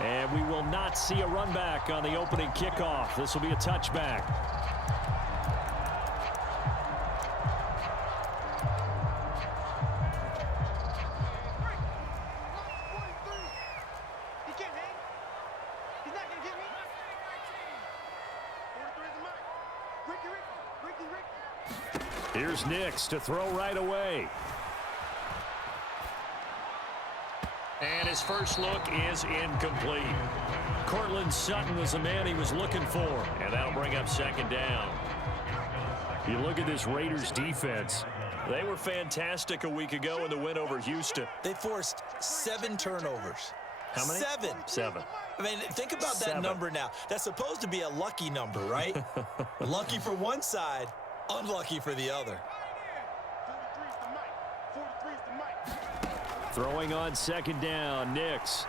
And we will not see a run back on the opening kickoff. This will be a touchback. Here's Nix to throw right away. And his first look is incomplete. Courtland Sutton was the man he was looking for. And that'll bring up second down. You look at this Raiders defense. They were fantastic a week ago in the win over Houston. They forced 7 turnovers. How many? 7. I mean, think about that number now. That's supposed to be a lucky number, right? Lucky for one side, unlucky for the other. Throwing on second down, Nix.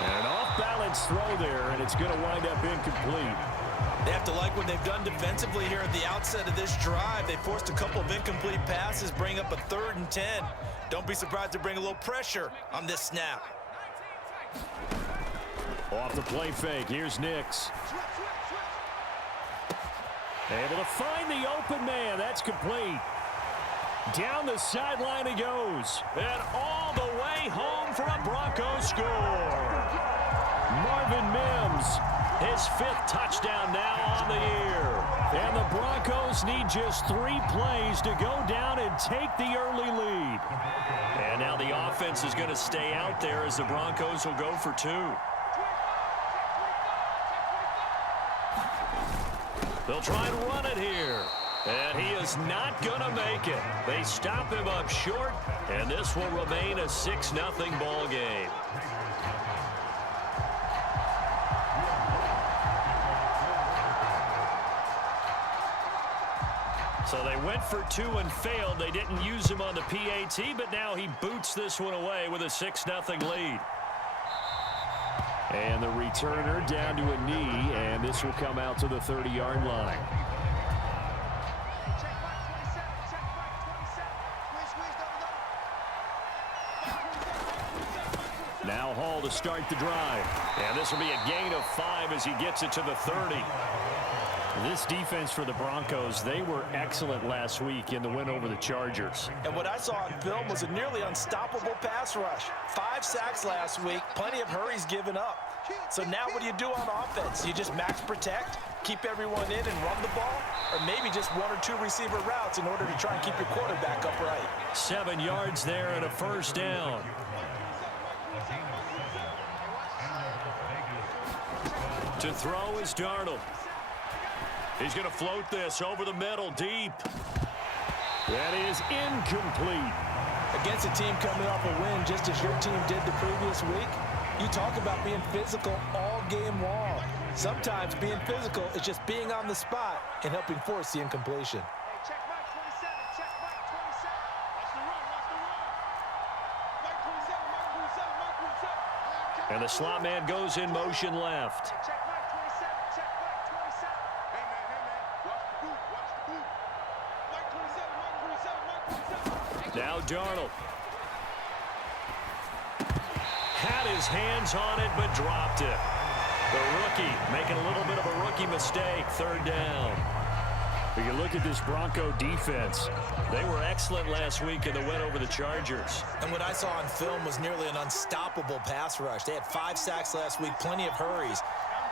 And an off-balance throw there, and it's going to wind up incomplete. They have to like what they've done defensively here at the outset of this drive. They forced a couple of incomplete passes, bring up a 3rd and 10. Don't be surprised to bring a little pressure on this snap. Off the play fake, here's Nix. Able to find the open man. That's complete. Down the sideline he goes. And all the way home for a Broncos score. Marvin Mims, his 5th touchdown now on the year. And the Broncos need just 3 plays to go down and take the early lead. And now the offense is going to stay out there as the Broncos will go for 2. They'll try and run it here. And he is not going to make it. They stop him up short, and this will remain a 6-0 ball game. So they went for 2 and failed. They didn't use him on the PAT, but now he boots this one away with a 6-0 lead. And the returner down to a knee, and this will come out to the 30-yard line. Now Hall to start the drive. And this will be a gain of 5 as he gets it to the 30. This defense for the Broncos, they were excellent last week in the win over the Chargers. And what I saw on film was a nearly unstoppable pass rush. 5 sacks last week, plenty of hurries given up. So now what do you do on offense? You just max protect, keep everyone in and run the ball? Or maybe just 1 or 2 receiver routes in order to try and keep your quarterback upright? 7 yards there and a first down. To throw is Darnold. He's going to float this over the middle, deep. That is incomplete. Against a team coming off a win just as your team did the previous week, you talk about being physical all game long. Sometimes being physical is just being on the spot and helping force the incompletion. And the slot man goes in motion left. Now Darnold. Had his hands on it, but dropped it. The rookie making a little bit of a rookie mistake. 3rd down. When you look at this Bronco defense, they were excellent last week in the win over the Chargers. And what I saw on film was nearly an unstoppable pass rush. They had 5 sacks last week, plenty of hurries.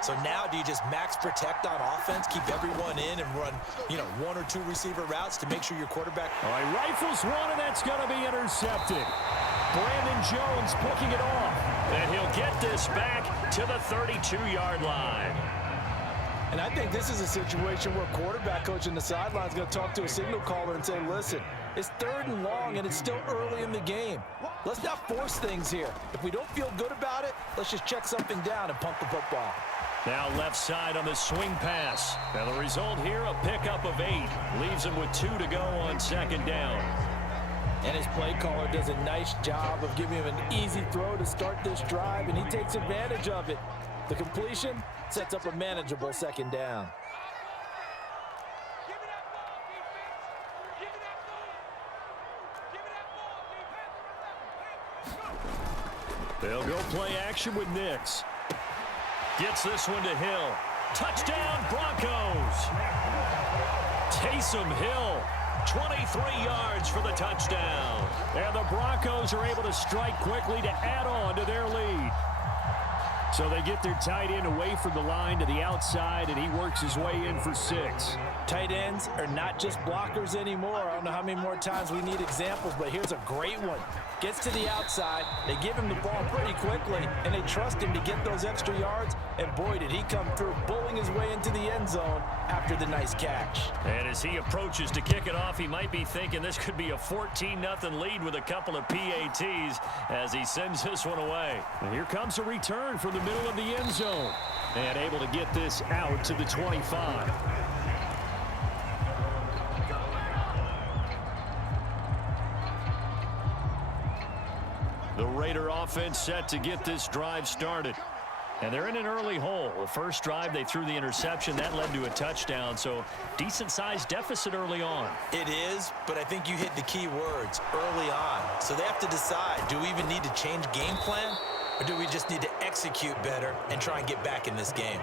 So now do you just max protect on offense, keep everyone in and run, 1 or 2 receiver routes to make sure your quarterback... All right, rifles one, and that's going to be intercepted. Brandon Jones picking it off. And he'll get this back to the 32-yard line. And I think this is a situation where quarterback coach in the sideline is going to talk to a signal caller and say, listen, it's 3rd and long, and it's still early in the game. Let's not force things here. If we don't feel good about it, let's just check something down and pump the football. Now left side on the swing pass. Now the result here, a pickup of 8. Leaves him with 2 to go on 2nd down. And his play caller does a nice job of giving him an easy throw to start this drive, and he takes advantage of it. The completion sets up a manageable 2nd down. They'll go play action with Nix. Gets this one to Hill. Touchdown, Broncos. Taysom Hill, 23 yards for the touchdown. And the Broncos are able to strike quickly to add on to their lead. So they get their tight end away from the line to the outside, and he works his way in for 6. Tight ends are not just blockers anymore. I don't know how many more times we need examples, but here's a great one. Gets to the outside, they give him the ball pretty quickly, and they trust him to get those extra yards, and boy, did he come through, bowling his way into the end zone after the nice catch. And as he approaches to kick it off, he might be thinking this could be a 14-0 lead with a couple of PATs as he sends this one away. And here comes a return from the middle of the end zone, and able to get this out to the 25. The Raider offense set to get this drive started. And they're in an early hole. The first drive, they threw the interception. That led to a touchdown, so decent-sized deficit early on. It is, but I think you hit the key words, early on. So they have to decide, do we even need to change game plan, or do we just need to execute better and try and get back in this game?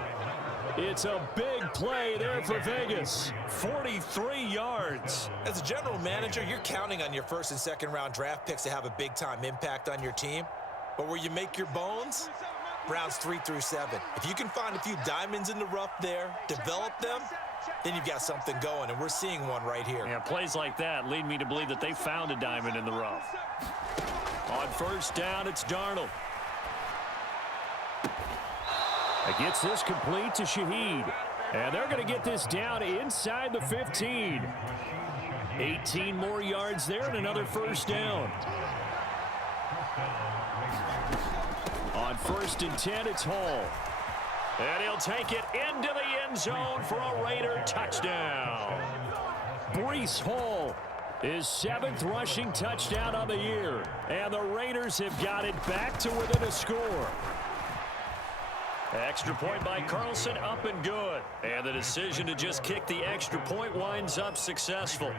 It's a big play there for Vegas. 43 yards. As a general manager, you're counting on your first and second round draft picks to have a big-time impact on your team. But where you make your bones, rounds 3 through 7. If you can find a few diamonds in the rough there, develop them, then you've got something going, and we're seeing one right here. Yeah, plays like that lead me to believe that they found a diamond in the rough. On first down, it's Darnold. It gets this complete to Shaheed. And they're going to get this down inside the 15. 18 more yards there and another first down. On first and 10, it's Hall. And he'll take it into the end zone for a Raider touchdown. Breece Hall, his 7th rushing touchdown on the year. And the Raiders have got it back to within a score. Extra point by Carlson, up and good. And the decision to just kick the extra point winds up successful.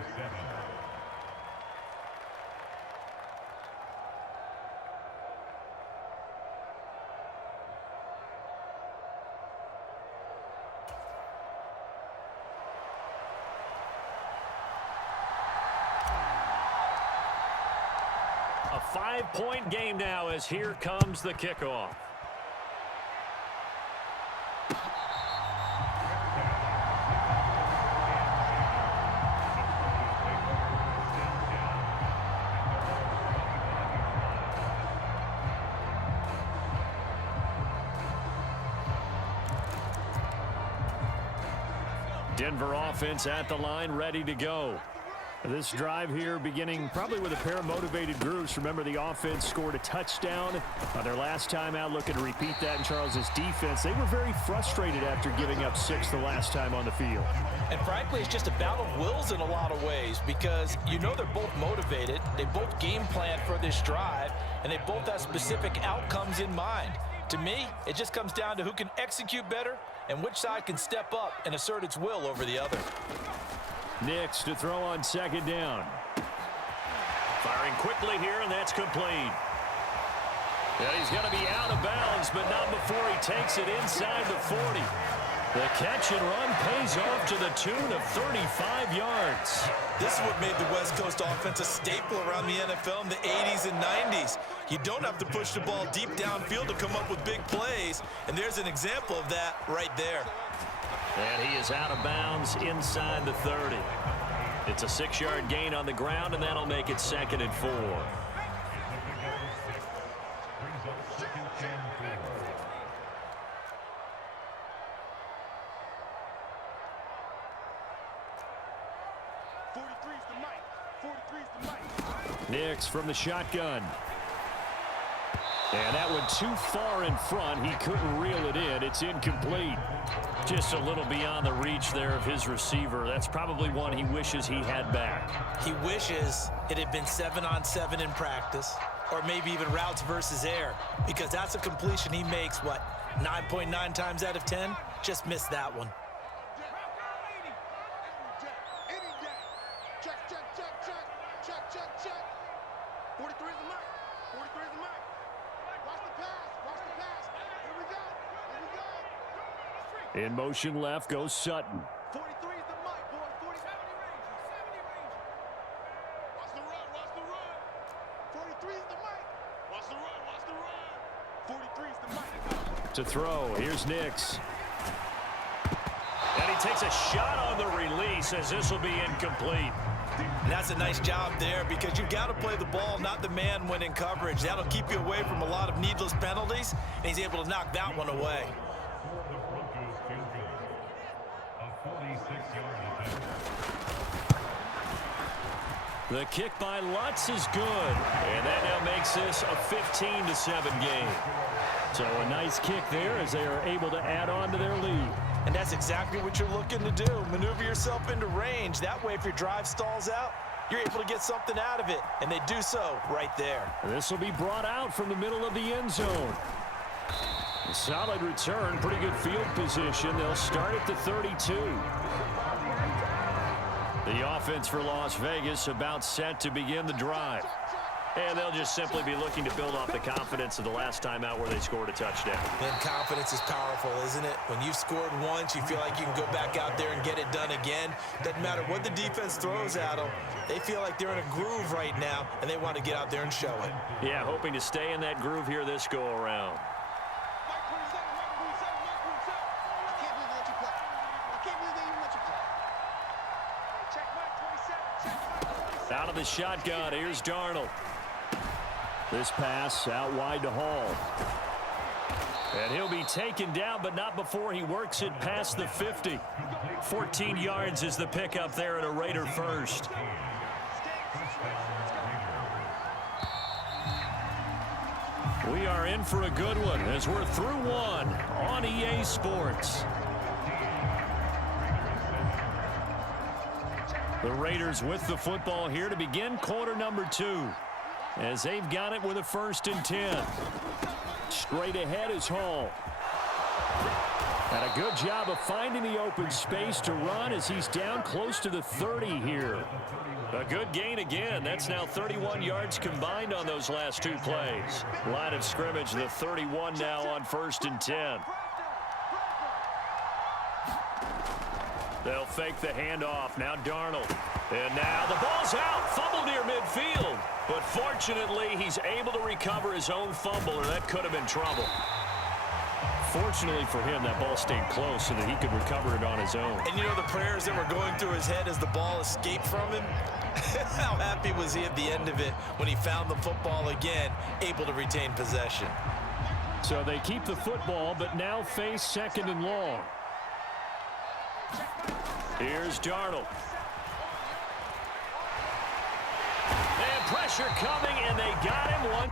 A 5-point game now as here comes the kickoff. Denver offense at the line, ready to go. This drive here beginning probably with a pair of motivated groups. Remember, the offense scored a touchdown on their last time out, looking to repeat that in Charles's defense. They were very frustrated after giving up 6 the last time on the field. And frankly, it's just a battle of wills in a lot of ways because you know they're both motivated. They both game plan for this drive, and they both have specific outcomes in mind. To me, it just comes down to who can execute better and which side can step up and assert its will over the other. Nix to throw on second down. Firing quickly here, and that's complete. And he's going to be out of bounds, but not before he takes it inside the 40. The catch and run pays off to the tune of 35 yards. This is what made the West Coast offense a staple around the NFL in the 80s and 90s. You don't have to push the ball deep downfield to come up with big plays, and there's an example of that right there. And he is out of bounds inside the 30. It's a 6-yard gain on the ground, and that'll make it 2nd and 4. Nix from the shotgun. And that one too far in front. He couldn't reel it in. It's incomplete. Just a little beyond the reach there of his receiver. That's probably one he wishes he had back. He wishes it had been 7-on-7 in practice, or maybe even routes versus air, because that's a completion he makes, 9.9 times out of 10? Just missed that one. In motion left goes Sutton. 43 is the mic, boy. 40. 70 range. Watch the run. 43 is the mic. Watch the run. 43 is the mic. To throw, here's Nix. And he takes a shot on the release as this will be incomplete. And that's a nice job there because you've got to play the ball, not the man when in coverage. That'll keep you away from a lot of needless penalties, and he's able to knock that one away. The kick by Lutz is good, and that now makes this a 15-7 game. So a nice kick there as they are able to add on to their lead. And that's exactly what you're looking to do. Maneuver yourself into range. That way, if your drive stalls out, you're able to get something out of it, and they do so right there. This will be brought out from the middle of the end zone. A solid return, pretty good field position. They'll start at the 32. The offense for Las Vegas about set to begin the drive. And they'll just simply be looking to build off the confidence of the last time out where they scored a touchdown. And confidence is powerful, isn't it? When you've scored once, you feel like you can go back out there and get it done again. Doesn't matter what the defense throws at them. They feel like they're in a groove right now, and they want to get out there and show it. Yeah, hoping to stay in that groove here this go-around. Out of the shotgun, here's Darnold. This pass out wide to Hall. And he'll be taken down, but not before he works it past the 50. 14 yards is the pickup there at a Raider first. We are in for a good one as we're through one on EA Sports. The Raiders with the football here to begin quarter number 2. As they've got it with a 1st and 10. Straight ahead is Hall. And a good job of finding the open space to run as he's down close to the 30 here. A good gain again. That's now 31 yards combined on those last 2 plays. Line of scrimmage, the 31 now on 1st and 10. They'll fake the handoff. Now Darnold. And now the ball's out. Fumble near midfield. But fortunately, he's able to recover his own fumble, or that could have been trouble. Fortunately for him, that ball stayed close so that he could recover it on his own. And you know the prayers that were going through his head as the ball escaped from him? How happy was he at the end of it when he found the football again, able to retain possession? So they keep the football, but now face 2nd and long. Here's Darnold. And pressure coming, and they got him one.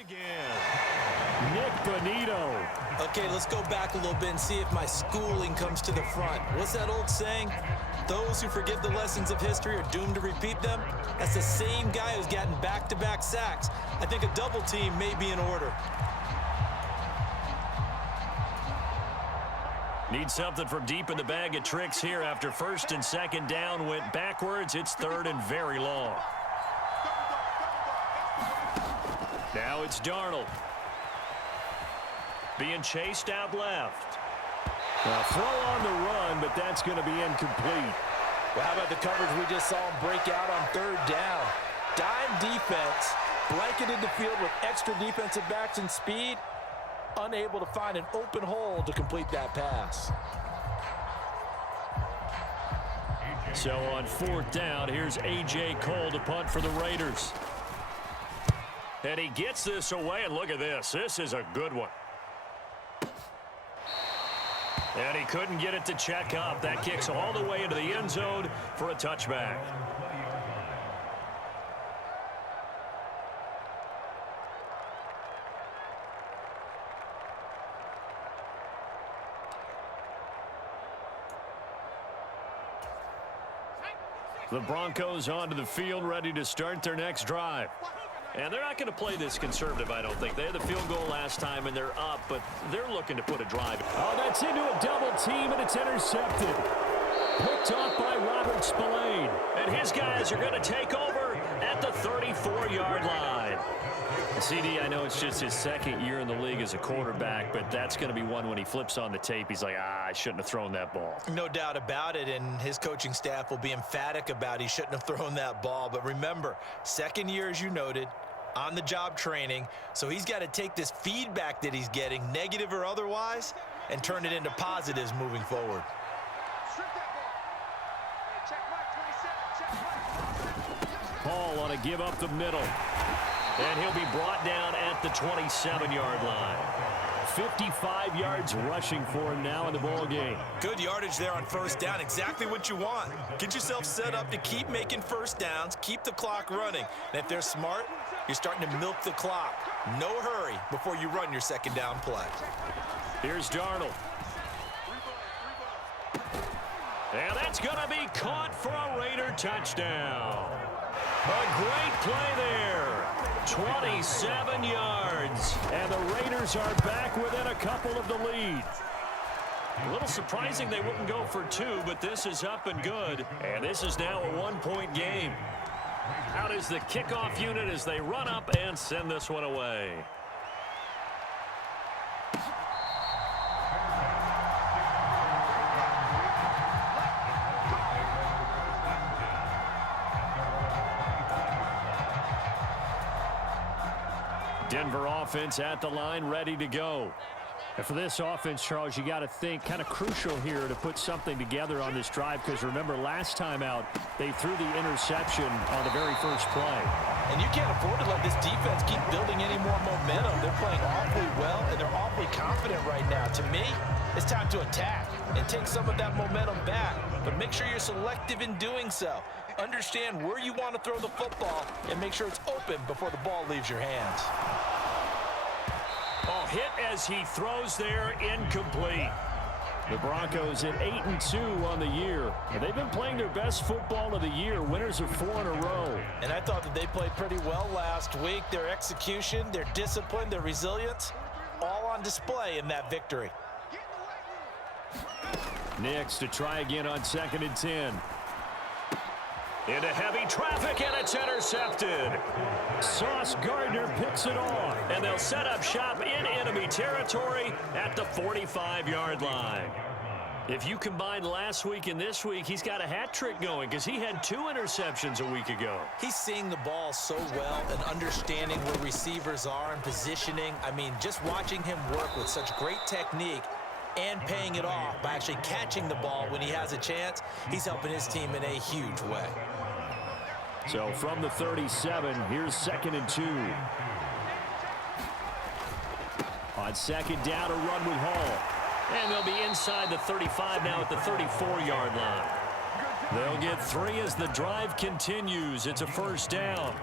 Again, Nick Bonito. Okay, let's go back a little bit and see if my schooling comes to the front. What's that old saying? Those who forget the lessons of history are doomed to repeat them. That's the same guy who's gotten back-to-back sacks. I think a double team may be in order. Need something from deep in the bag of tricks here after 1st and 2nd down went backwards. It's 3rd and very long. Now it's Darnold. Being chased out left. A throw on the run, but that's going to be incomplete. Well, how about the coverage we just saw him break out on 3rd down? Dime defense, blanketed the field with extra defensive backs and speed, unable to find an open hole to complete that pass. So on 4th down, here's A.J. Cole to punt for the Raiders. And he gets this away, and look at this. This is a good one. And he couldn't get it to check up. That kicks all the way into the end zone for a touchback. The Broncos onto the field, ready to start their next drive. And they're not going to play this conservative, I don't think. They had the field goal last time, and they're up, but they're looking to put a drive. Oh, that's into a double team, and it's intercepted. Picked off by Robert Spillane. And his guys are going to take over at the 34-yard line. CD, I know it's just his second year in the league as a quarterback, but that's going to be one when he flips on the tape. He's like, I shouldn't have thrown that ball. No doubt about it, and his coaching staff will be emphatic about he shouldn't have thrown that ball. But remember, second year, as you noted, on-the-job training, so he's got to take this feedback that he's getting, negative or otherwise, and turn it into positives moving forward. Paul on a give up the middle. And he'll be brought down at the 27-yard line. 55 yards rushing for him now in the ball game. Good yardage there on first down. Exactly what you want. Get yourself set up to keep making first downs, keep the clock running. And if they're smart, you're starting to milk the clock. No hurry before you run your second down play. Here's Darnold. And that's going to be caught for a Raider touchdown. A great play there. 27 yards. And the Raiders are back within a couple of the lead. A little surprising they wouldn't go for two, but this is up and good. And this is now a one-point game. Out is the kickoff unit as they run up and send this one away. Denver offense at the line, ready to go. And for this offense, Charles, you got to think kind of crucial here to put something together on this drive, because remember last time out they threw the interception on the very first play. And you can't afford to let this defense keep building any more momentum. They're playing awfully well, and they're awfully confident right now. To me, it's time to attack and take some of that momentum back. But make sure you're selective in doing so. Understand where you want to throw the football and make sure it's open before the ball leaves your hands. Oh, hit as he throws there, incomplete. The Broncos at 8-2 on the year. And they've been playing their best football of the year, winners of 4 in a row. And I thought that they played pretty well last week. Their execution, their discipline, their resilience, all on display in that victory. Next to try again on 2nd and 10. Into heavy traffic, and it's intercepted. Sauce Gardner picks it off, and they'll set up shop in enemy territory at the 45-yard line. If you combine last week and this week, he's got a hat trick going because he had 2 interceptions a week ago. He's seeing the ball so well and understanding where receivers are and positioning. I mean, just watching him work with such great technique and paying it off by actually catching the ball when he has a chance, he's helping his team in a huge way. So from the 37, here's 2nd and 2. On 2nd down, a run with Hall. And they'll be inside the 35 now at the 34-yard line. They'll get 3 as the drive continues. It's a first down.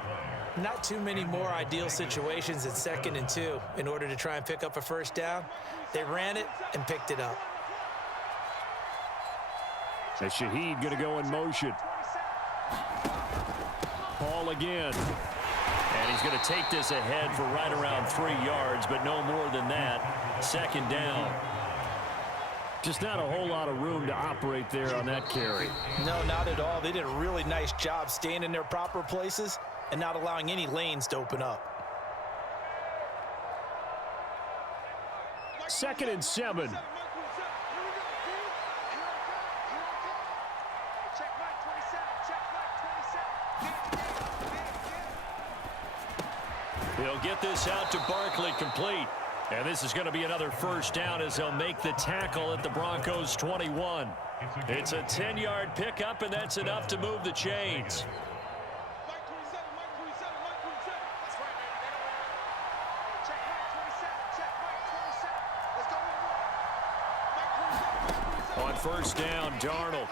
Not too many more ideal situations at 2nd and 2 in order to try and pick up a first down. They ran it and picked it up. And Shaheed going to go in motion. Paul again. And he's going to take this ahead for right around 3 yards, but no more than that. 2nd down. Just not a whole lot of room to operate there on that carry. No, not at all. They did a really nice job staying in their proper places and not allowing any lanes to open up. 2nd and 7. He'll get this out to Barkley, complete. And this is going to be another first down as they'll make the tackle at the Broncos 21. It's a 10-yard pickup, and that's enough to move the chains. On first down, Darnold.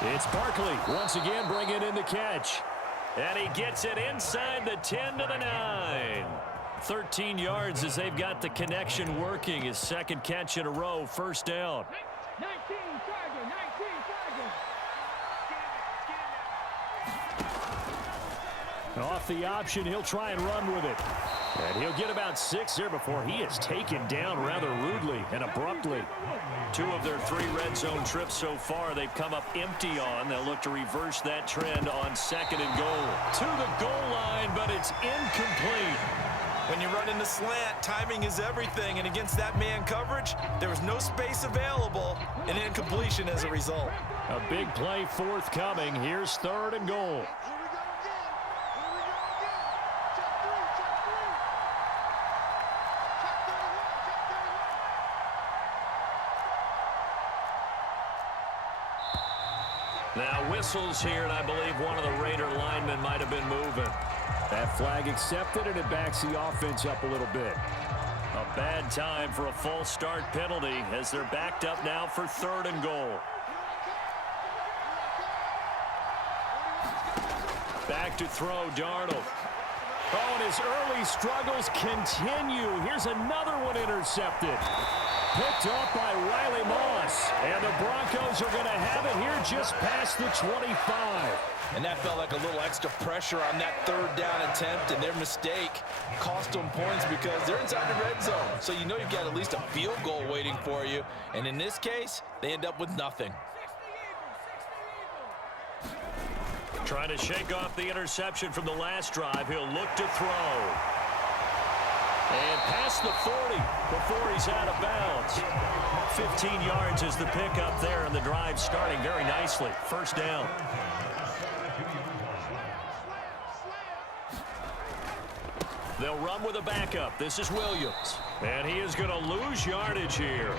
It's Barkley once again bringing in the catch. And he gets it inside the 10 to the 9. 13 yards as they've got the connection working. His 2nd catch in a row, first down. Off the option, he'll try and run with it. And he'll get about 6 there before he is taken down rather rudely and abruptly. 2 of their 3 red zone trips so far they've come up empty on. They'll look to reverse that trend on 2nd and goal. To the goal line, but it's incomplete. When you run in the slant, timing is everything, and against that man coverage, there was no space available, and incompletion as a result. A big play forthcoming. Here's 3rd and goal. Now whistles here, and I believe one of the Raider linemen might have been moving. That flag accepted, and it backs the offense up a little bit. A bad time for a false start penalty as they're backed up now for 3rd and goal. Back to throw, Darnold. Oh, and his early struggles continue. Here's another one intercepted. Picked off by Riley Moss. And the Broncos are going to have it here just past the 25. And that felt like a little extra pressure on that 3rd down attempt, and their mistake cost them points because they're inside the red zone. So you know you've got at least a field goal waiting for you. And in this case, they end up with nothing. Trying to shake off the interception from the last drive. He'll look to throw. And past the 40 before he's out of bounds. 15 yards is the pickup there, and the drive starting very nicely. 1st down. They'll run with a backup. This is Williams. And he is going to lose yardage here.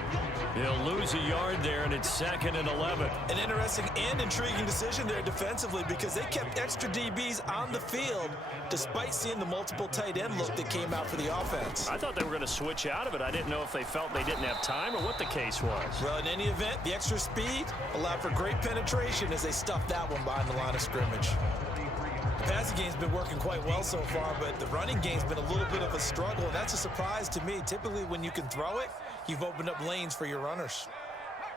He'll lose a yard there, and it's 2nd and 11. An interesting and intriguing decision there defensively because they kept extra DBs on the field despite seeing the multiple tight end look that came out for the offense. I thought they were going to switch out of it. I didn't know if they felt they didn't have time or what the case was. Well, in any event, the extra speed allowed for great penetration as they stuffed that one behind the line of scrimmage. The passing game's been working quite well so far, but the running game's been a little bit of a struggle, and that's a surprise to me. Typically, when you can throw it, you've opened up lanes for your runners.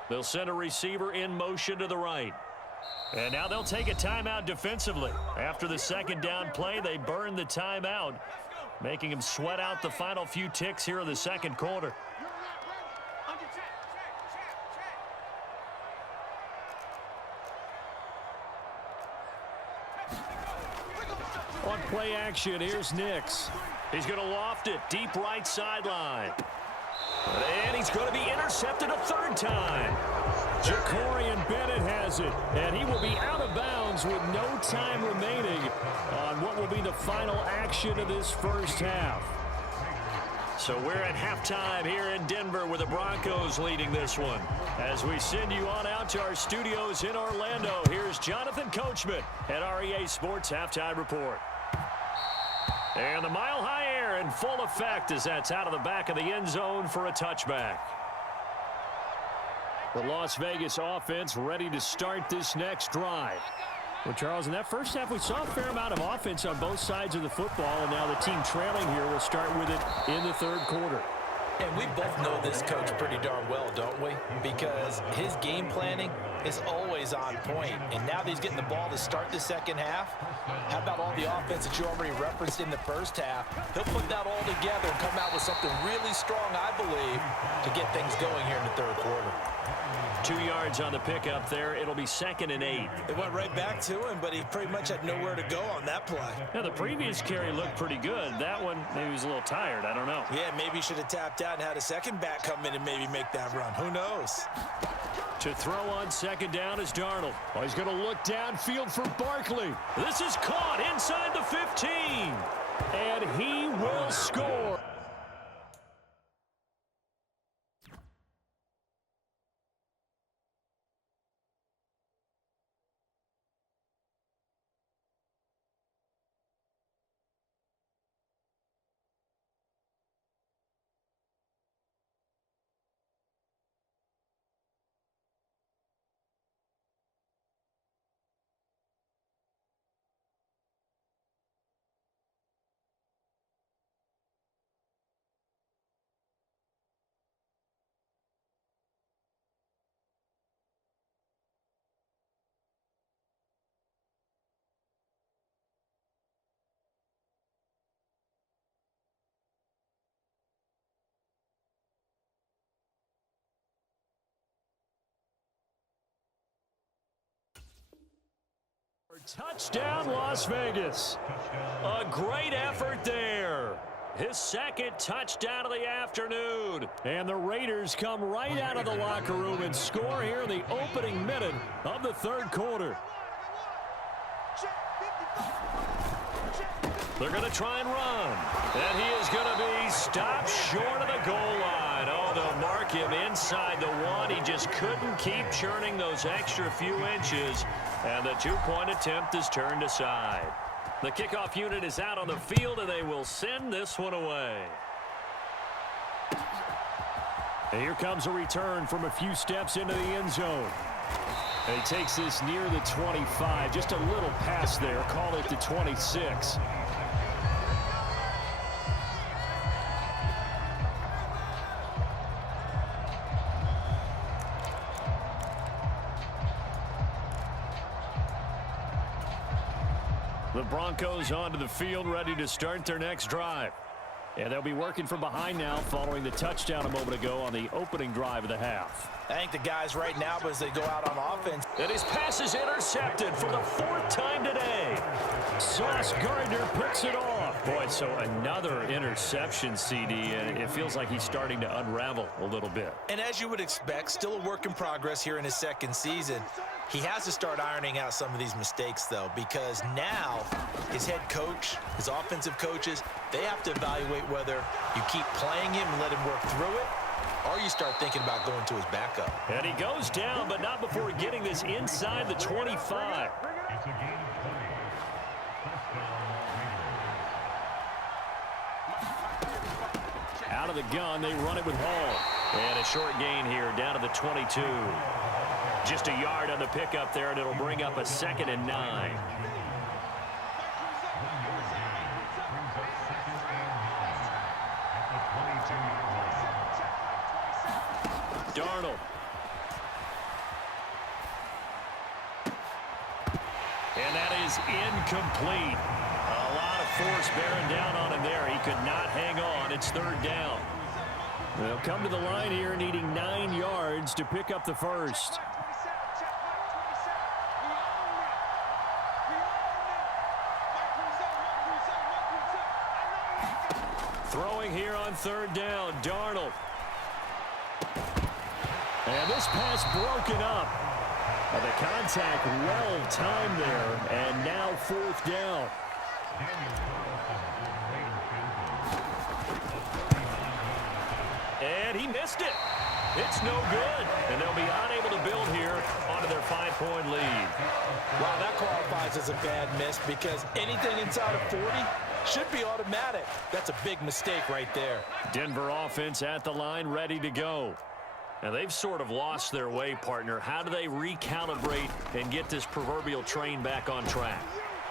They'll send a receiver in motion to the right. And now they'll take a timeout defensively. After the 2nd down play, they burn the timeout, making them sweat out the final few ticks here in the 2nd quarter. On play action, here's Nix. He's going to loft it deep right sideline. And he's going to be intercepted a 3rd time. Jacorian Bennett has it, and he will be out of bounds with no time remaining on what will be the final action of this 1st half. So we're at halftime here in Denver with the Broncos leading this one. As we send you on out to our studios in Orlando, here's Jonathan Coachman at REA Sports Halftime Report. And the mile-high air in full effect as that's out of the back of the end zone for a touchback. The Las Vegas offense ready to start this next drive. Well, Charles, in that 1st half, we saw a fair amount of offense on both sides of the football, and now the team trailing here will start with it in the 3rd quarter. And we both know this coach pretty darn well, don't we? Because his game planning is always on point. And now that he's getting the ball to start the 2nd half, how about all the offense that you already referenced in the 1st half? He'll put that all together and come out with something really strong, I believe, to get things going here in the 3rd quarter. 2 yards on the pickup there. It'll be 2nd and 8. It went right back to him, but he pretty much had nowhere to go on that play. Now, the previous carry looked pretty good. That one, maybe he was a little tired. I don't know. Yeah, maybe he should have tapped out and had a 2nd back come in and maybe make that run. Who knows? To throw on 2nd down is Darnold. Oh, he's going to look downfield for Barkley. This is caught inside the 15. And he will score. Touchdown, Las Vegas. A great effort there. His second touchdown of the afternoon. And the Raiders come right out of the locker room and score here in the opening minute of the third quarter. They're going to try and run. And he is going to be stopped short of the goal line. Oh, they'll mark him inside the one. He just couldn't keep churning those extra few inches. And the two-point attempt is turned aside. The kickoff unit is out on the field, and they will send this one away. And here comes a return from a few steps into the end zone. And he takes this near the 25. Just a little pass there. Call it the 26. The Broncos onto the field, ready to start their next drive. And they'll be working from behind now following the touchdown a moment ago on the opening drive of the half. I think the guys right now, as they go out on offense. And his pass is intercepted for the fourth time today. Sauce Gardner picks it off. Boy, so another interception, CD, and it feels like he's starting to unravel a little bit. And as you would expect, still a work in progress here in his second season. He has to start ironing out some of these mistakes, though, because now his head coach, his offensive coaches, they have to evaluate whether you keep playing him and let him work through it, or you start thinking about going to his backup. And he goes down, but not before getting this inside the 25. Out of the gun, they run it with Hall. And a short gain here down to the 22. Just a yard on the pickup there, and it'll bring up a 2nd and 9. Darnold. And that is incomplete. A lot of force bearing down on him there. He could not hang on. It's 3rd down. They'll come to the line here needing 9 yards to pick up the first. Throwing here on 3rd down, Darnold. And this pass broken up. The contact well timed there, and now 4th down. And he missed it. It's no good. And they'll be unable to build here onto their 5-point lead. Wow, that qualifies as a bad miss because anything inside of 40 should be automatic. That's a big mistake right there. Denver offense at the line, ready to go. And they've sort of lost their way, partner. How do they recalibrate and get this proverbial train back on track?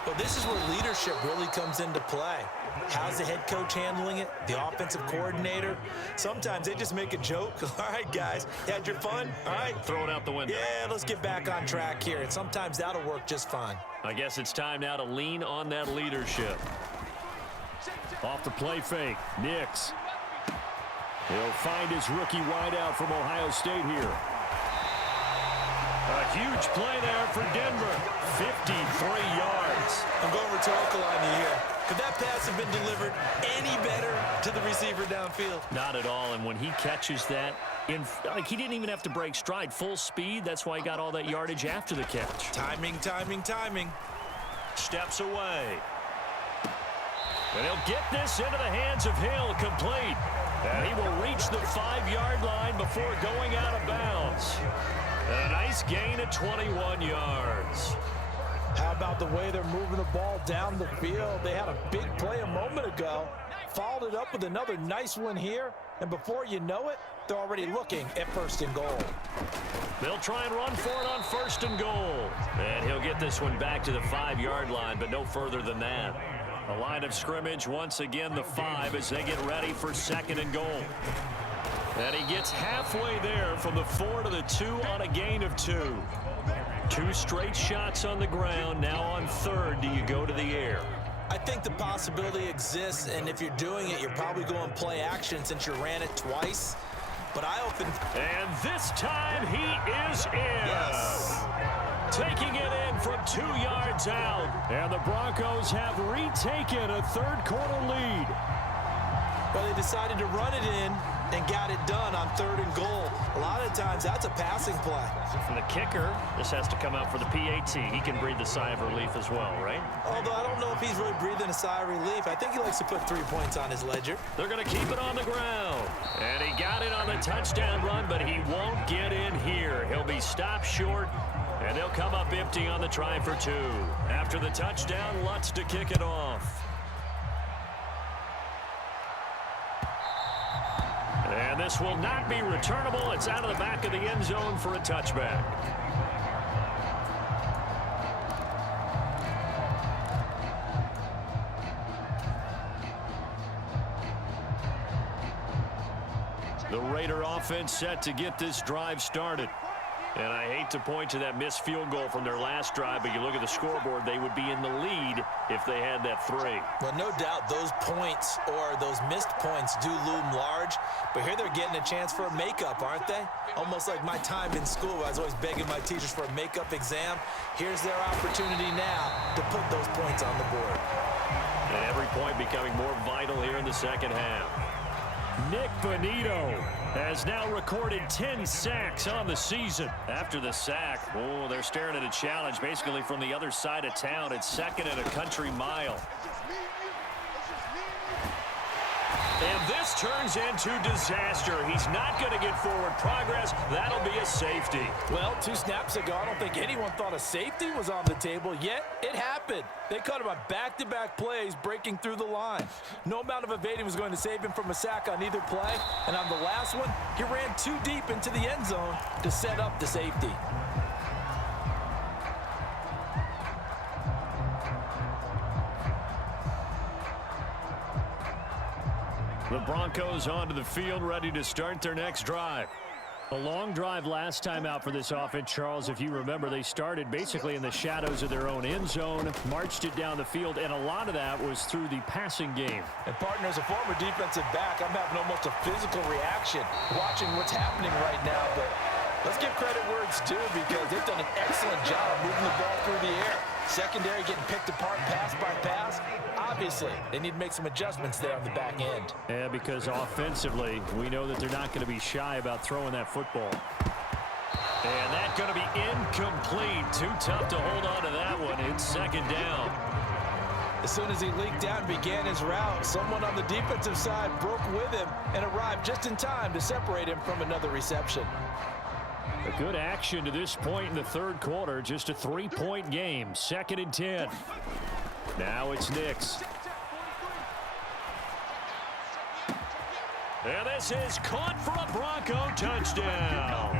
Well, this is where leadership really comes into play. How's the head coach handling it? The offensive coordinator? Sometimes they just make a joke. All right, guys, had your fun? All right. Throw it out the window. Yeah, let's get back on track here. And sometimes that'll work just fine. I guess it's time now to lean on that leadership. Off the play fake, Nix. He'll find his rookie wideout from Ohio State here. A huge play there for Denver. 53 yards. I'm going rhetorical on you here. Could that pass have been delivered any better to the receiver downfield? Not at all, and when he catches that, he didn't even have to break stride. Full speed, that's why he got all that yardage after the catch. Timing, timing, timing. Steps away. And he'll get this into the hands of Hill, complete. And he will reach the 5-yard line before going out of bounds. And a nice gain of 21 yards. How about the way they're moving the ball down the field? They had a big play a moment ago. Followed it up with another nice one here. And before you know it, they're already looking at 1st and goal. They'll try and run for it on 1st and goal. And he'll get this one back to the 5-yard line, but no further than that. A line of scrimmage, once again the 5 as they get ready for 2nd and goal. And he gets halfway there from the 4 to the 2 on a gain of 2. 2 straight shots on the ground. Now on 3rd, do you go to the air? I think the possibility exists, and if you're doing it, you're probably going play action since you ran it twice. But I often... And this time he is in. Yes. taking it in from 2 yards out. And the Broncos have retaken a third-quarter lead. Well, they decided to run it in and got it done on 3rd and goal. A lot of times, that's a passing play. For the kicker, this has to come out for the PAT. He can breathe a sigh of relief as well, right? Although I don't know if he's really breathing a sigh of relief. I think he likes to put 3 points on his ledger. They're going to keep it on the ground. And he got it on the touchdown run, but he won't get in here. He'll be stopped short, and they'll come up empty on the try for 2. After the touchdown, Lutz to kick it off. And this will not be returnable. It's out of the back of the end zone for a touchback. The Raider offense set to get this drive started. And I hate to point to that missed field goal from their last drive, but you look at the scoreboard, they would be in the lead if they had that 3. Well, no doubt those points or those missed points do loom large, but here they're getting a chance for a makeup, aren't they? Almost like my time in school, I was always begging my teachers for a makeup exam. Here's their opportunity now to put those points on the board. And every point becoming more vital here in the second half. Nick Bonito has now recorded 10 sacks on the season. After the sack, oh, they're staring at a challenge basically from the other side of town. It's 2nd and a country mile. And this turns into disaster. He's not going to get forward progress. That'll be a safety. Well, 2 snaps ago, I don't think anyone thought a safety was on the table, yet it happened. They caught him on back-to-back plays breaking through the line. No amount of evading was going to save him from a sack on either play, and on the last one, he ran too deep into the end zone to set up the safety. The Broncos onto the field, ready to start their next drive. A long drive last time out for this offense, Charles. If you remember, they started basically in the shadows of their own end zone, marched it down the field, and a lot of that was through the passing game. And partner, as a former defensive back, I'm having almost a physical reaction watching what's happening right now. But let's give credit where it's due, because they've done an excellent job moving the ball through the air. Secondary getting picked apart pass by pass. Obviously, they need to make some adjustments there on the back end. Yeah, because offensively, we know that they're not going to be shy about throwing that football. And that's going to be incomplete. Too tough to hold on to that one. It's 2nd down. As soon as he leaked out and began his route, someone on the defensive side broke with him and arrived just in time to separate him from another reception. A good action to this point in the 3rd quarter. Just a 3-point game. 2nd and 10. Now it's Nix. And this is caught for a Bronco touchdown.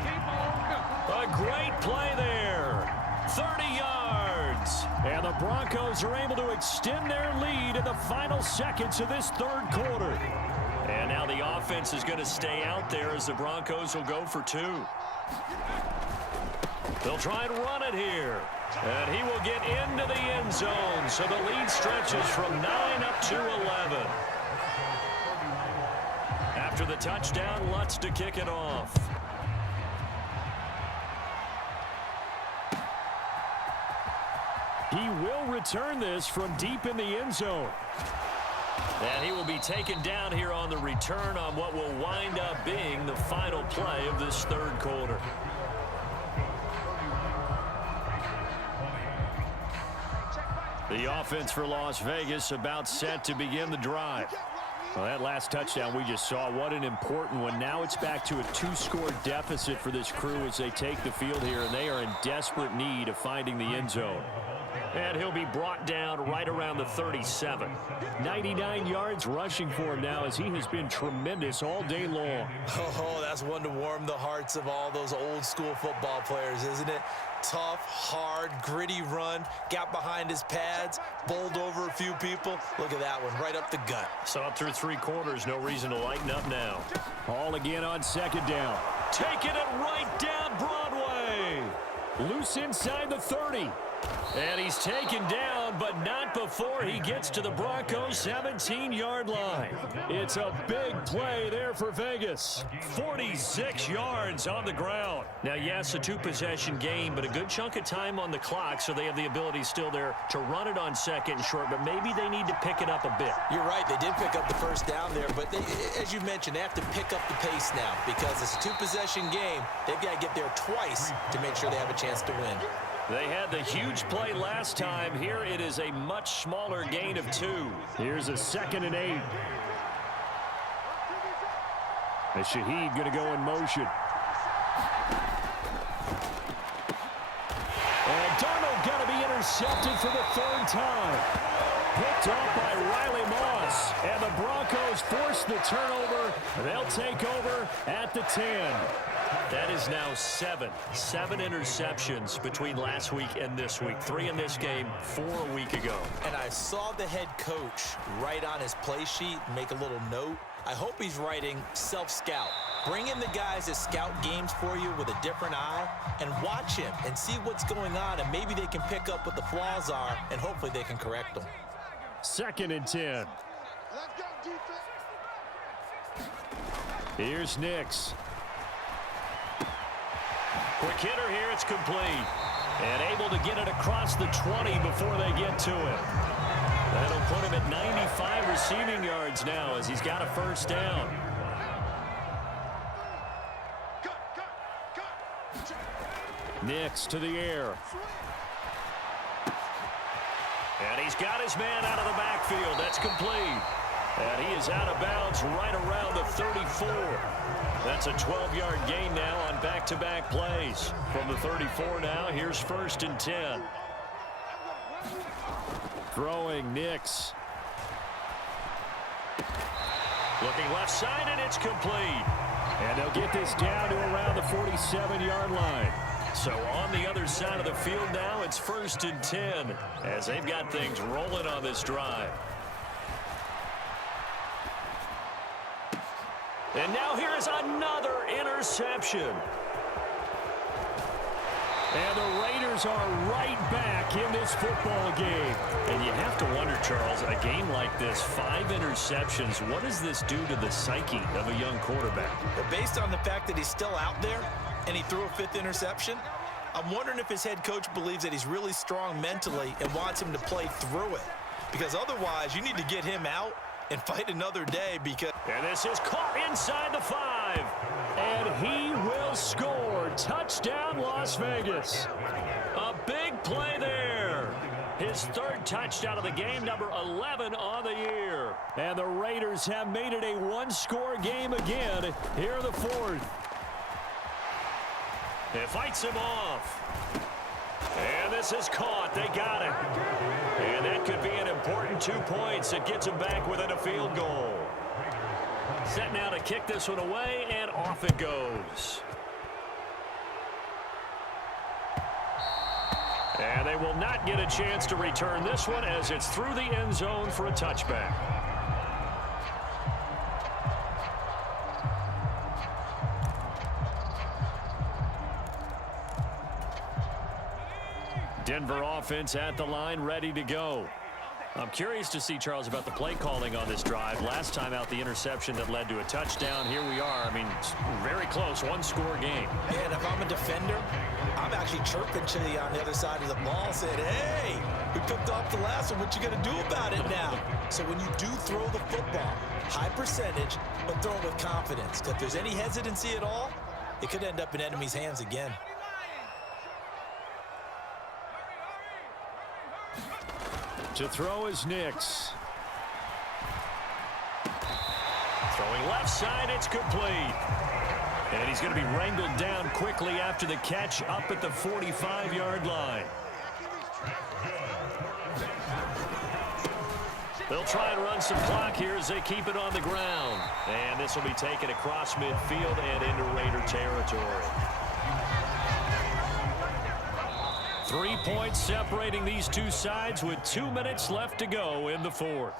A great play there. 30 yards. And the Broncos are able to extend their lead in the final seconds of this 3rd quarter. And now the offense is going to stay out there as the Broncos will go for 2. They'll try and run it here. And he will get into the end zone. So the lead stretches from 9 up to 11. After the touchdown, Lutz to kick it off. He will return this from deep in the end zone. And he will be taken down here on the return on what will wind up being the final play of this 3rd quarter. The offense for Las Vegas about set to begin the drive. Well, that last touchdown we just saw, what an important one. Now it's back to a 2-score deficit for this crew as they take the field here, and they are in desperate need of finding the end zone. And he'll be brought down right around the 37. 99 yards rushing for him now, as he has been tremendous all day long. Oh, that's one to warm the hearts of all those old school football players, isn't it? Tough, hard, gritty run, got behind his pads, bowled over a few people. Look at that one, right up the gut. Saw it through 3 quarters, no reason to lighten up now. All again on 2nd down. Taking it right down Broadway. Loose inside the 30. And he's taken down down, but not before he gets to the Broncos' 17-yard line. It's a big play there for Vegas. 46 yards on the ground. Now, yes, a two-possession game, but a good chunk of time on the clock, so they have the ability still there to run it on second and short, but maybe they need to pick it up a bit. You're right. They did pick up the first down there, but they, as you mentioned, they have to pick up the pace now because it's a two-possession game. They've got to get there twice to make sure they have a chance to win. They had the huge play last time. Here it is a much smaller gain of 2. Here's a 2nd and 8. And Shaheed going to go in motion. And Darnold got to be intercepted for the 3rd time. Picked off by Riley Moss. And the Broncos force the turnover. They'll take over at the 10. That is now 7 interceptions between last week and this week. 3 in this game, 4 a week ago. And I saw the head coach write on his play sheet, make a little note. I hope he's writing self-scout. Bring in the guys that scout games for you with a different eye and watch him and see what's going on, and maybe they can pick up what the flaws are, and hopefully they can correct them. 2nd and 10. Let's go, defense. Here's Nix. Quick hitter here, it's complete. And able to get it across the 20 before they get to it. That'll put him at 95 receiving yards now as he's got a 1st down. Nix to the air. And he's got his man out of the backfield. That's complete. And he is out of bounds right around the 34. That's a 12-yard gain now on back-to-back plays. From the 34 now, here's 1st and 10. Throwing Nix. Looking left side, and it's complete. And they'll get this down to around the 47-yard line. So on the other side of the field now, it's 1st and 10 as they've got things rolling on this drive. And now here is another interception. And the Raiders are right back in this football game. And you have to wonder, Charles, a game like this, 5 interceptions, what does this do to the psyche of a young quarterback? Well, based on the fact that he's still out there and he threw a 5th interception, I'm wondering if his head coach believes that he's really strong mentally and wants him to play through it. Because otherwise, you need to get him out and fight another day because... And this is caught inside the 5. And he will score. Touchdown, Las Vegas. A big play there. His 3rd touchdown of the game, number 11 on the year. And the Raiders have made it a 1-score game again here in the 4th. It fights him off. And this is caught. They got it. And that could be an important 2 points. It gets him back within a field goal. Set now to kick this one away, and off it goes. And they will not get a chance to return this one as it's through the end zone for a touchback. Denver offense at the line, ready to go. I'm curious to see, Charles, about the play calling on this drive. Last time out, the interception that led to a touchdown. Here we are. I mean, very close, 1-score game. Yeah, and if I'm a defender, I'm actually chirping to you on the other side of the ball, saying, hey, we picked off the last one. What you going to do about it now? So when you do throw the football, high percentage, but throw it with confidence. If there's any hesitancy at all, it could end up in enemy's hands again. To throw is Nix. Throwing left side, it's complete. And he's going to be wrangled down quickly after the catch up at the 45-yard line. They'll try and run some clock here as they keep it on the ground. And this will be taken across midfield and into Raider territory. 3 points separating these two sides with 2 minutes left to go in the 4th.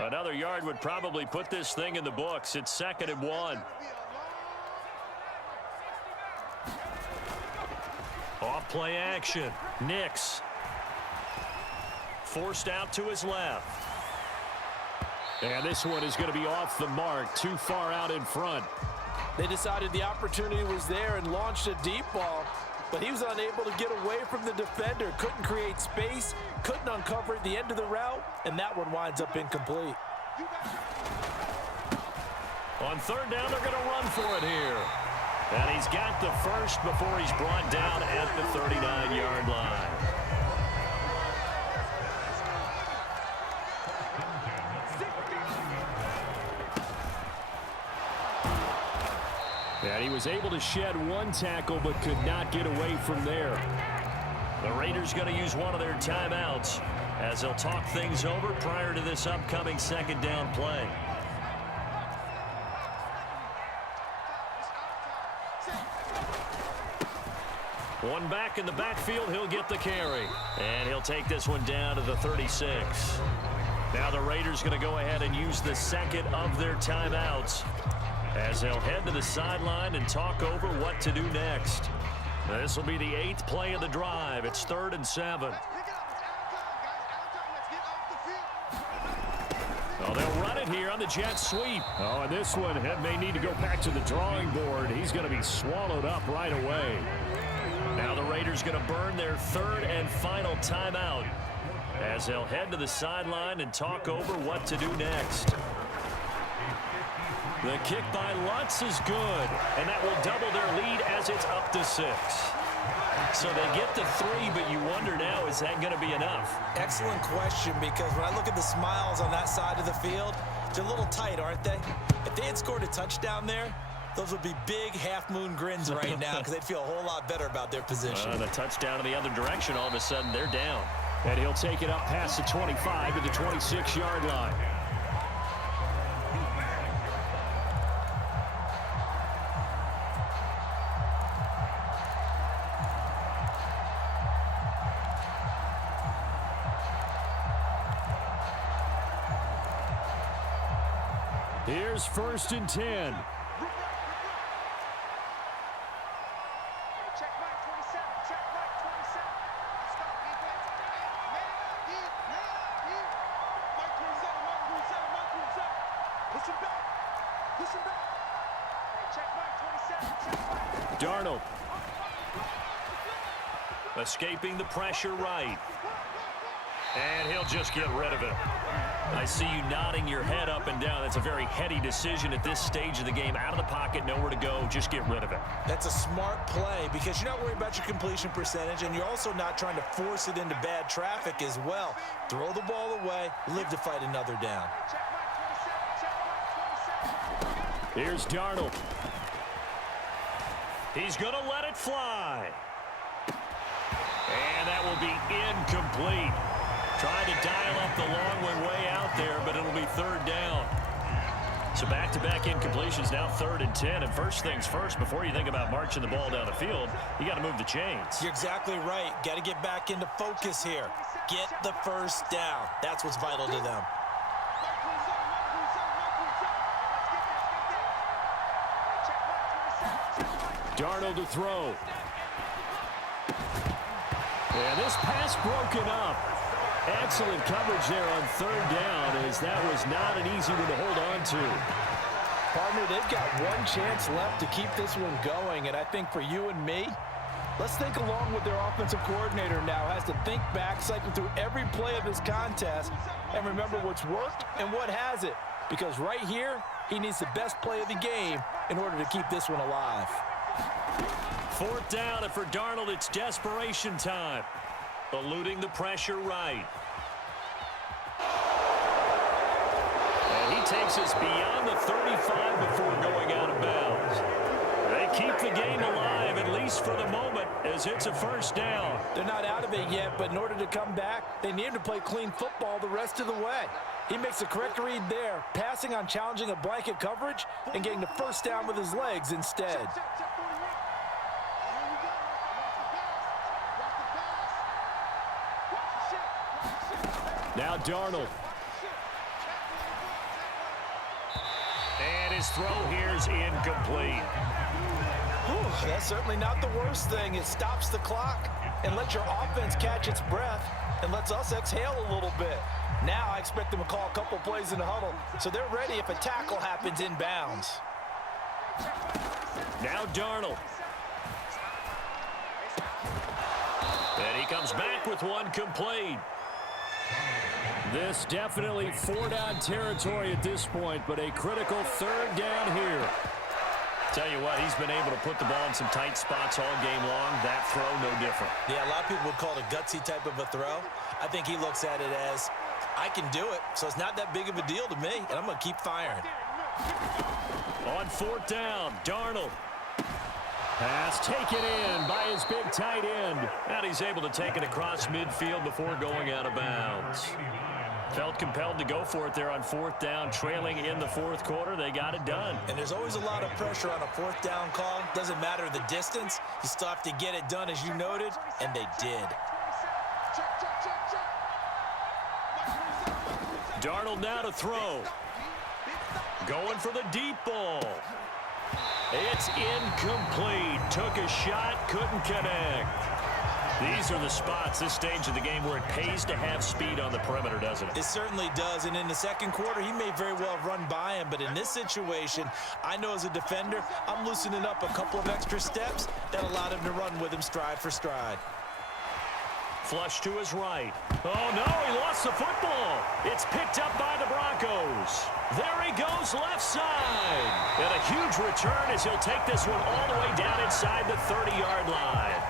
Another yard would probably put this thing in the books. It's 2nd and 1. Off play action. Nix. Forced out to his left. And this one is going to be off the mark. Too far out in front. They decided the opportunity was there and launched a deep ball, but he was unable to get away from the defender. Couldn't create space, couldn't uncover at the end of the route, and that one winds up incomplete. On third down, they're going to run for it here. And he's got the first before he's brought down at the 39-yard line. And he was able to shed one tackle but could not get away from there. The Raiders going to use one of their timeouts as they'll talk things over prior to this upcoming second down play. One back in the backfield, he'll get the carry. And he'll take this one down to the 36. Now the Raiders going to go ahead and use the second of their timeouts as they'll head to the sideline and talk over what to do next. This will be the 8th play of the drive. It's 3rd and 7. Oh, they'll run it here on the jet sweep. Oh, and this one may need to go back to the drawing board. He's going to be swallowed up right away. Now the Raiders going to burn their 3rd and final timeout as they'll head to the sideline and talk over what to do next. The kick by Lutz is good, and that will double their lead as it's up to 6. So they get to 3, but you wonder now, is that going to be enough? Excellent question, because when I look at the smiles on that side of the field, they're a little tight, aren't they? If they had scored a touchdown there, those would be big half-moon grins right now because they'd feel a whole lot better about their position. The touchdown in the other direction, all of a sudden they're down. And he'll take it up past the 25 to the 26-yard line. Here's 1st and 10. Darnold. Escaping the pressure right. And he'll just get rid of it. I see you nodding your head up and down. That's a very heady decision at this stage of the game. Out of the pocket, nowhere to go. Just get rid of it. That's a smart play because you're not worried about your completion percentage, and you're also not trying to force it into bad traffic as well. Throw the ball away, live to fight another down. Here's Darnold. He's going to let it fly. And that will be incomplete. Trying to dial up the long way out there, but it'll be 3rd down. So back-to-back incompletions, now 3rd and 10. And first things first, before you think about marching the ball down the field, you got to move the chains. You're exactly right. Got to get back into focus here. Get the first down. That's what's vital to them. Darnold to throw. And this pass broken up. Excellent coverage there on 3rd down, as that was not an easy one to hold on to. Partner, they've got one chance left to keep this one going, and I think for you and me, let's think along with their offensive coordinator now. Has to think back, cycle through every play of this contest, and remember what's worked and what hasn't. Because right here, he needs the best play of the game in order to keep this one alive. 4th down, and for Darnold, it's desperation time. Eluding the pressure right. And he takes us beyond the 35 before going out of bounds. They keep the game alive, at least for the moment, as it's a 1st down. They're not out of it yet, but in order to come back, they need to play clean football the rest of the way. He makes the correct read there, passing on challenging a blanket coverage and getting the 1st down with his legs instead. Now Darnold. And his throw here's incomplete. Whew, that's certainly not the worst thing. It stops the clock and lets your offense catch its breath and lets us exhale a little bit. Now I expect them to call a couple plays in the huddle so they're ready if a tackle happens inbounds. Now Darnold. And he comes back with one complete. This definitely 4-down territory at this point, but a critical 3rd down here. Tell you what, he's been able to put the ball in some tight spots all game long. That throw, no different. Yeah, a lot of people would call it a gutsy type of a throw. I think he looks at it as, I can do it, so it's not that big of a deal to me, and I'm going to keep firing. On 4th down, Darnold. Pass taken in by his big tight end. And he's able to take it across midfield before going out of bounds. Felt compelled to go for it there on 4th down, trailing in the 4th quarter. They got it done. And there's always a lot of pressure on a 4th down call. Doesn't matter the distance. You still have to get it done, as you noted, and they did. Darnold now to throw. Going for the deep ball. It's incomplete. Took a shot, couldn't connect. These are the spots, this stage of the game, where it pays to have speed on the perimeter, doesn't it? It certainly does, and in the 2nd quarter, he may very well run by him, but in this situation, I know as a defender, I'm loosening up a couple of extra steps that allowed him to run with him stride for stride. Flush to his right. Oh, no, he lost the football. It's picked up by the Broncos. There he goes left side. And a huge return as he'll take this one all the way down inside the 30-yard line.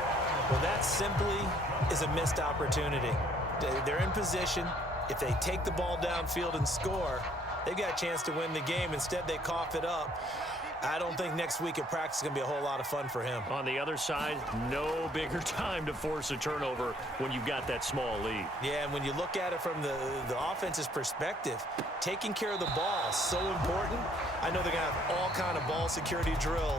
Well, that simply is a missed opportunity. They're in position. If they take the ball downfield and score, they've got a chance to win the game. Instead, they cough it up. I don't think next week at practice is going to be a whole lot of fun for him. On the other side, no bigger time to force a turnover when you've got that small lead. Yeah, and when you look at it from the offense's perspective, taking care of the ball is so important. I know they're going to have all kind of ball security drills.